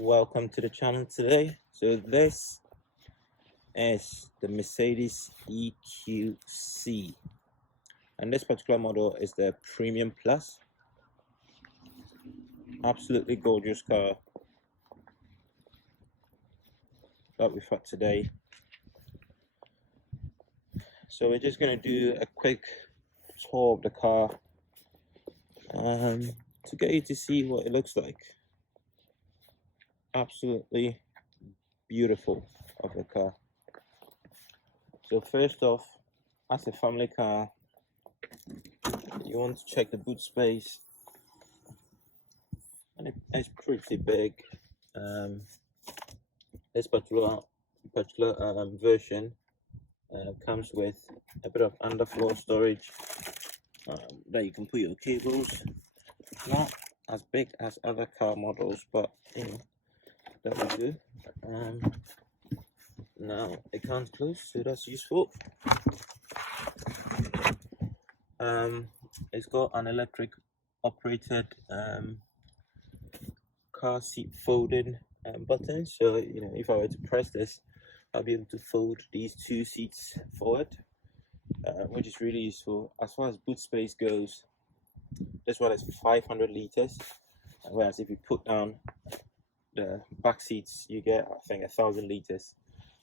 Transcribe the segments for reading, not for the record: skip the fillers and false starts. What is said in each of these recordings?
Welcome to the channel today. So this is the Mercedes EQC, and this particular model is the Premium Plus. Absolutely gorgeous car that we've had today. So we're just going to do a quick tour of the car to get you to see what it looks like. Absolutely beautiful of the car. So first off, as a family car, you want to check the boot space, and it's pretty big. This particular version comes with a bit of underfloor storage that you can put your cables. Not as big as other car models, but you know, that will do. Now it can't close, so that's useful. It's got an electric operated car seat folding button, so you know, if I were to press this, I'll be able to fold these two seats forward, which is really useful. As far as boot space goes, this one is 500 liters, whereas if you put down the back seats, you get, I think, 1,000 liters,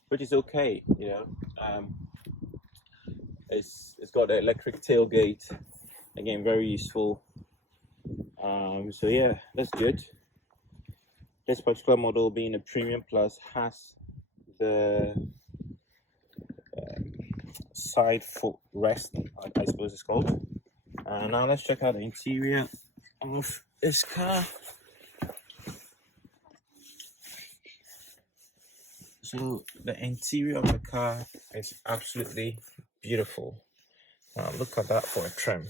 which is okay. You know, it's got the electric tailgate, again, very useful. So yeah, that's good. This particular model, being a Premium Plus, has the side foot rest, I suppose it's called. Now let's check out the interior of this car. So the interior of the car is absolutely beautiful. Now look at that for a trim.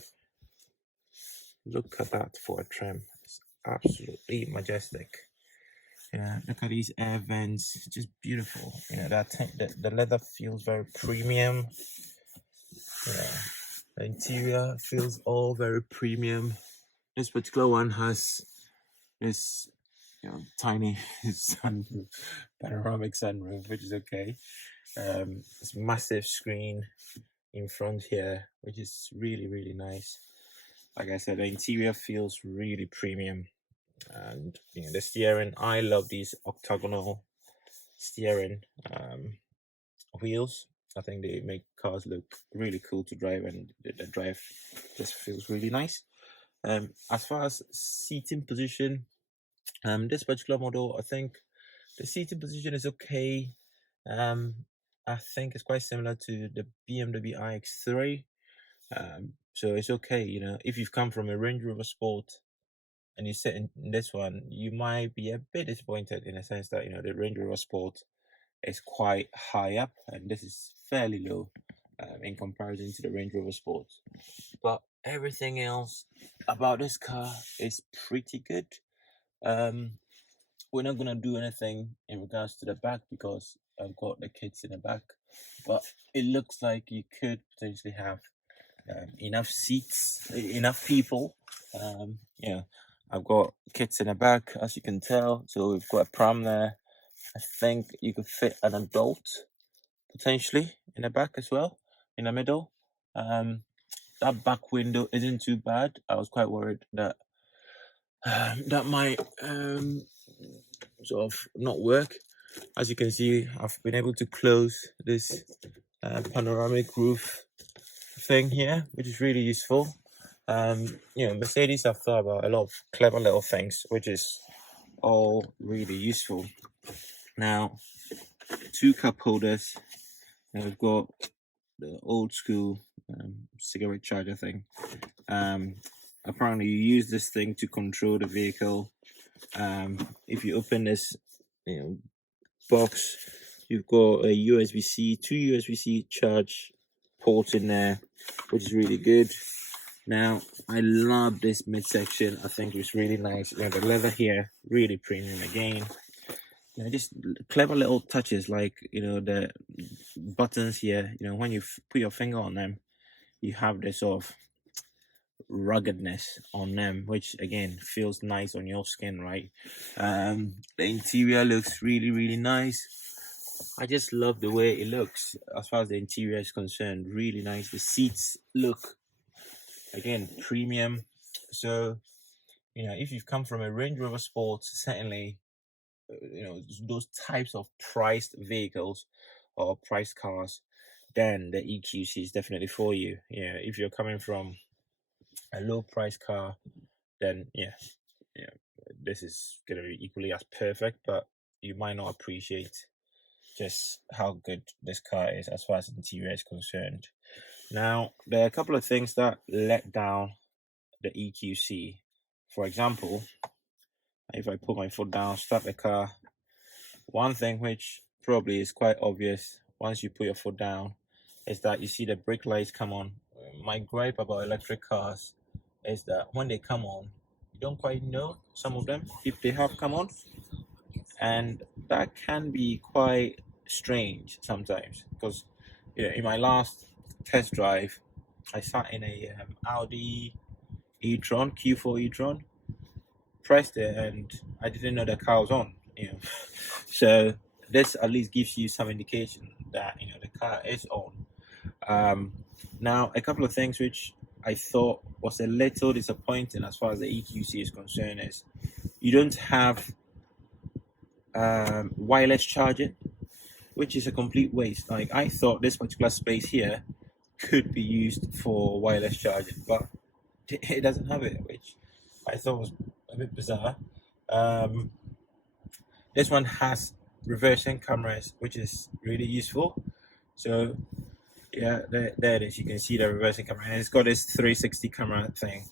Look at that for a trim. It's absolutely majestic. Yeah, look at these air vents, just beautiful. You know, the leather feels very premium. Yeah, the interior feels all very premium. This particular one has this, you know, tiny sunroof, panoramic sunroof, which is okay. It's massive screen in front here, which is really nice. Like I said, the interior feels really premium. And you know, the steering, I love these octagonal steering wheels. I think they make cars look really cool to drive, and the drive just feels really nice. As far as seating position, this particular model, I think the seating position is okay. I think it's quite similar to the BMW iX3. So it's okay. You know, if you've come from a Range Rover Sport and you sit in this one, you might be a bit disappointed in the sense that, you know, the Range Rover Sport is quite high up and this is fairly low in comparison to the Range Rover Sport. But everything else about this car is pretty good. We're not gonna do anything in regards to the back because I've got the kids in the back, but it looks like you could potentially have enough seats, enough people. Yeah, I've got kids in the back, as you can tell, so we've got a pram there. I think you could fit an adult potentially in the back as well, in the middle. That back window isn't too bad. I was quite worried that that might sort of not work. As you can see, I've been able to close this panoramic roof thing here, which is really useful. You know, Mercedes have thought about a lot of clever little things, which is all really useful. Now, two cup holders, and we've got the old school cigarette charger thing. Apparently you use this thing to control the vehicle. If you open this, you know, box, you've got a USB-C, two USB-C charge ports in there, which is really good. Now, I love this midsection. I think it's really nice. You know, the leather here, really premium again. You know, just clever little touches, like, you know, the buttons here. You know, when you put your finger on them, you have this sort of ruggedness on them, which again feels nice on your skin, right? The interior looks really nice. I just love the way it looks as far as the interior is concerned. Really nice. The seats look, again, premium. So, if you've come from a Range Rover Sport, certainly, those types of priced vehicles or priced cars, then the EQC is definitely for you. If you're coming from a low price car, then yeah, this is gonna be equally as perfect, but you might not appreciate just how good this car is as far as interior is concerned. Now, there are a couple of things that let down the EQC. For example, if I put my foot down, start the car, one thing which probably is quite obvious once you put your foot down is that you see the brake lights come on. My gripe about electric cars is that when they come on, you don't quite know, some of them, if they have come on, and that can be quite strange sometimes, because in my last test drive I sat in a Audi E-tron, Q4 E-tron, pressed it, and I didn't know the car was on. So this at least gives you some indication that the car is on. Now, a couple of things which I thought was a little disappointing as far as the EQC is concerned is you don't have wireless charging, which is a complete waste. Like, I thought this particular space here could be used for wireless charging, but it doesn't have it, which I thought was a bit bizarre. This one has reversing cameras, which is really useful. So yeah, there it is. You can see the reversing camera, and it's got this 360 camera thing,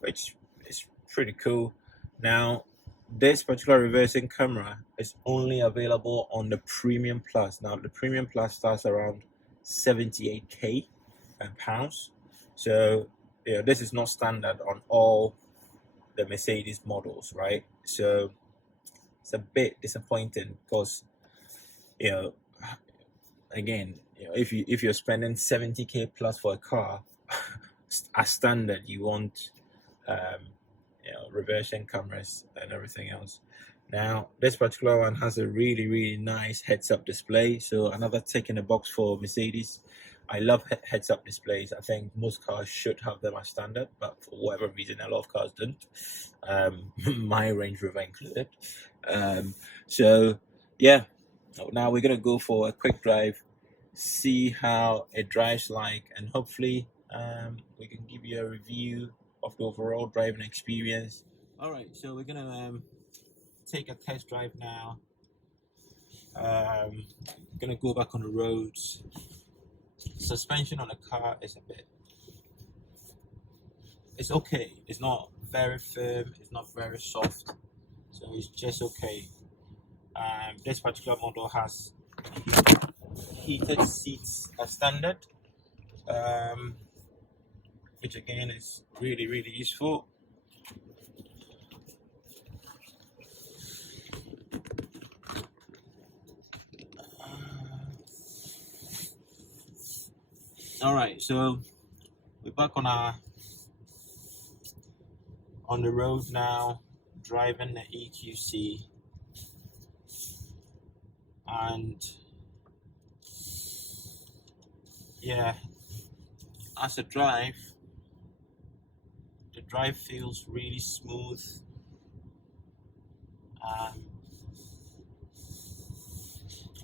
which is pretty cool. Now, this particular reversing camera is only available on the Premium Plus. Now, the Premium Plus starts around 78k pounds. So this is not standard on all the Mercedes models, right? So it's a bit disappointing because again, if you're spending 70k plus for a car, as standard, you want reversing cameras and everything else. Now, this particular one has a really nice heads-up display, so another tick in the box for Mercedes. I love heads-up displays. I think most cars should have them as standard, but for whatever reason, a lot of cars don't. My Range Rover included. So yeah, now we're gonna go for a quick drive, see how it drives like, and hopefully we can give you a review of the overall driving experience. All right, so we're gonna take a test drive now. Gonna go back on the roads. Suspension on the car is it's okay. It's not very firm, it's not very soft, so it's just okay. This particular model has heated seats as standard, which again is really useful. All right, so we're back on the road now, driving the EQC, and yeah, as a drive, the drive feels really smooth,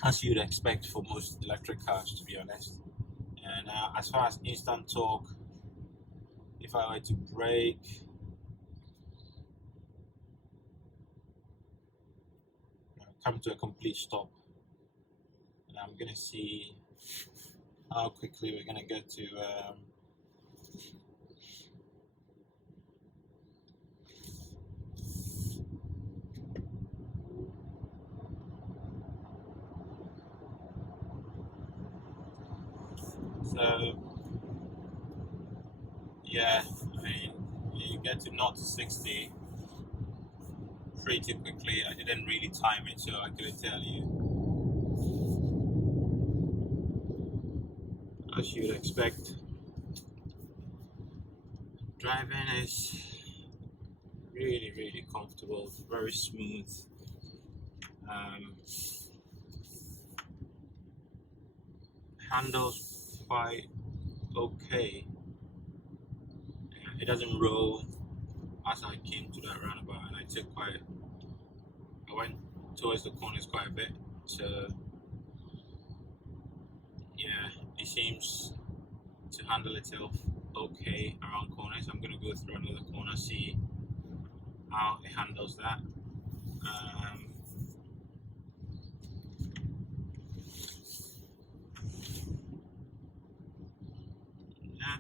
as you'd expect for most electric cars, to be honest. And as far as instant torque, if I were to brake, come to a complete stop, and I'm gonna see how quickly we're gonna get to so yeah, I mean, you get to 0 to 60 pretty quickly. I didn't really time it, so I couldn't tell you. As you'd expect, driving is really comfortable, very smooth. Handles quite okay. It doesn't roll. As I came to that roundabout, and I went towards the corners quite a bit. So yeah, it seems to handle itself okay around corners. I'm gonna go through another corner, see how it handles that. Yeah,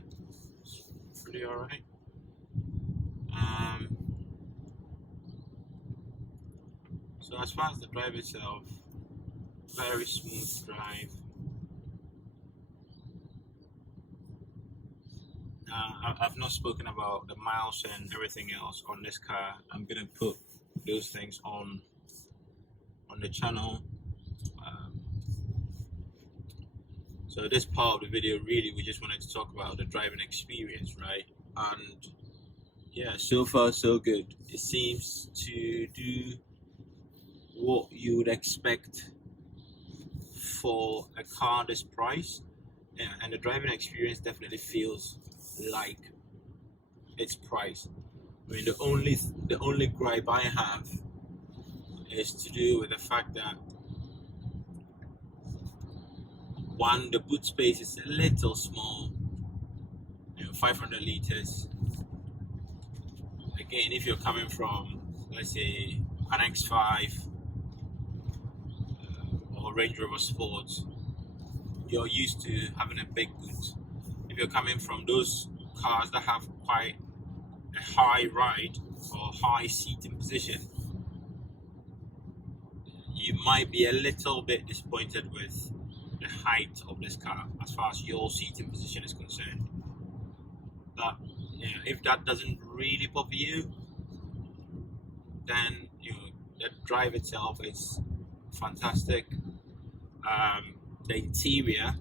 it's pretty alright. So as far as the drive itself, very smooth drive. I've not spoken about the miles and everything else on this car. I'm gonna put those things on the channel. So this part of the video, really, we just wanted to talk about the driving experience, right? And yeah, so far so good. It seems to do what you would expect for a car this price, and the driving experience definitely feels like its price. I mean, the only gripe I have is to do with the fact that, one, the boot space is a little small, 500 liters. Again, if you're coming from, let's say, an X5 or Range Rover Sports, you're used to having a big boot. If you're coming from those cars that have quite a high ride or high seating position, you might be a little bit disappointed with the height of this car as far as your seating position is concerned. But if that doesn't really bother you, then the drive itself is fantastic. The interior,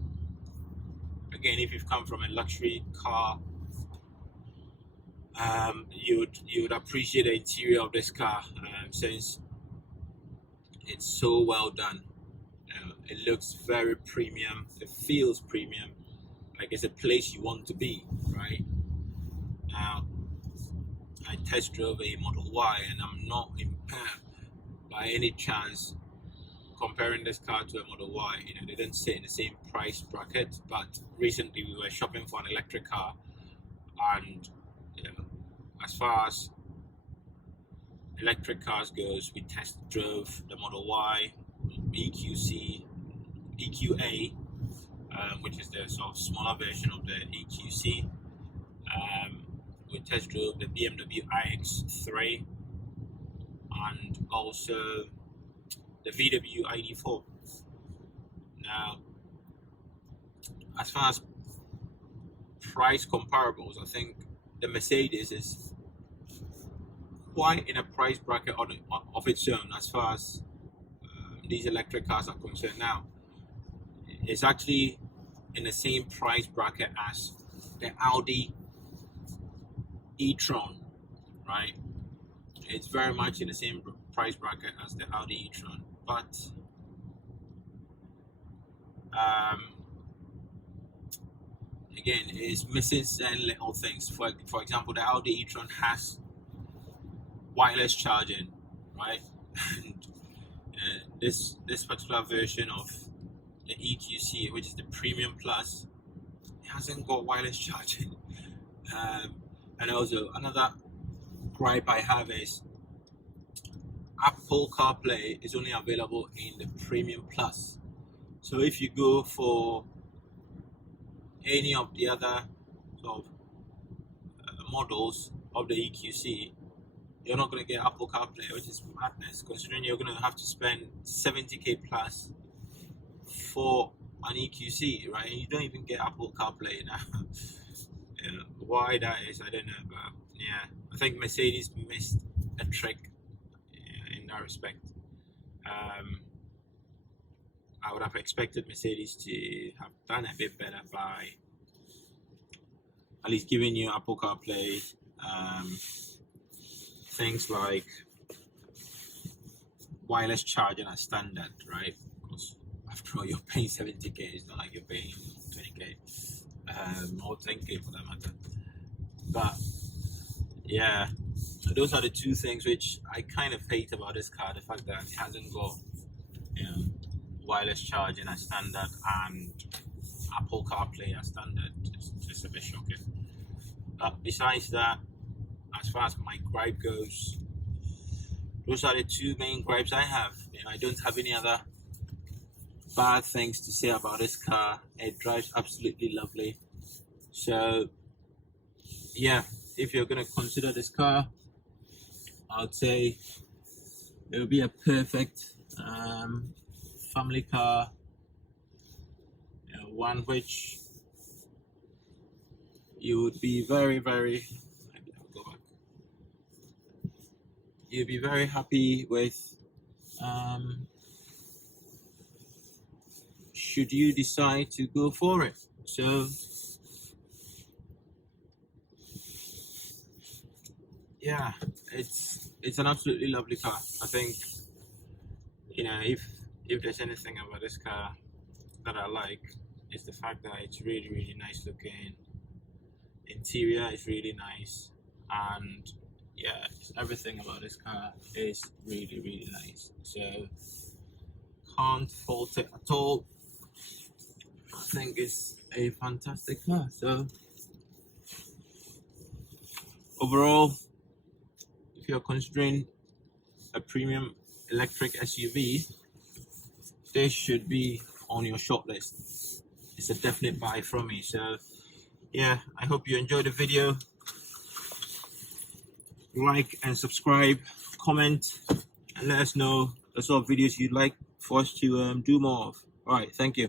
again, if you've come from a luxury car, you would appreciate the interior of this car, since it's so well done. It looks very premium. It feels premium, like it's a place you want to be, right? Now, I test drove a Model Y, and I'm not impaired by any chance comparing this car to a Model Y. They didn't sit in the same price bracket, but recently we were shopping for an electric car, and as far as electric cars goes, we test drove the Model Y, EQC, EQA, which is the sort of smaller version of the EQC. We test drove the BMW iX3 and also the VW ID4. Now, as far as price comparables, I think the Mercedes is quite in a price bracket of its own as far as these electric cars are concerned. Now, it's actually in the same price bracket as the Audi E-tron, right? It's very much in the same price bracket as the Audi E-tron, but again, it's missing certain little things. For example, the Audi E-tron has wireless charging, right? And this particular version of the EQC, which is the Premium Plus, it hasn't got wireless charging. And also, another gripe I have is Apple CarPlay is only available in the Premium Plus. So if you go for any of the other sort of models of the EQC, you're not going to get Apple CarPlay, which is madness, considering you're going to have to spend 70k plus for an EQC, right? And you don't even get Apple CarPlay now. Why that is, I don't know, but yeah, I think Mercedes missed a trick in that respect. I would have expected Mercedes to have done a bit better by at least giving you Apple CarPlay, things like wireless charging as standard, right? Because after all, you're paying 70k, it's not like you're paying 20k, or 10k for that matter. But yeah, so those are the two things which I kind of hate about this car: the fact that it hasn't got, you know, wireless charging as standard and Apple CarPlay as standard. It's just a bit shocking. But besides that, as far as my gripe goes, those are the two main gripes I have. You know, I don't have any other bad things to say about this car. It drives absolutely lovely. So yeah, if you're going to consider this car, I'd say it will be a perfect family car, you know, one which you would be very, maybe I'll go back. You'd be very happy with, should you decide to go for it. So yeah, it's an absolutely lovely car. I think, you know, if there's anything about this car that I like, it's the fact that it's really, really nice looking. Interior is really nice, and yeah, everything about this car is really, really nice. So can't fault it at all. I think it's a fantastic car. So overall, if you're considering a premium electric SUV, this should be on your shortlist. It's a definite buy from me. So yeah, I hope you enjoyed the video. Like and subscribe, comment, and let us know the sort of videos you'd like for us to do more of. All right, thank you.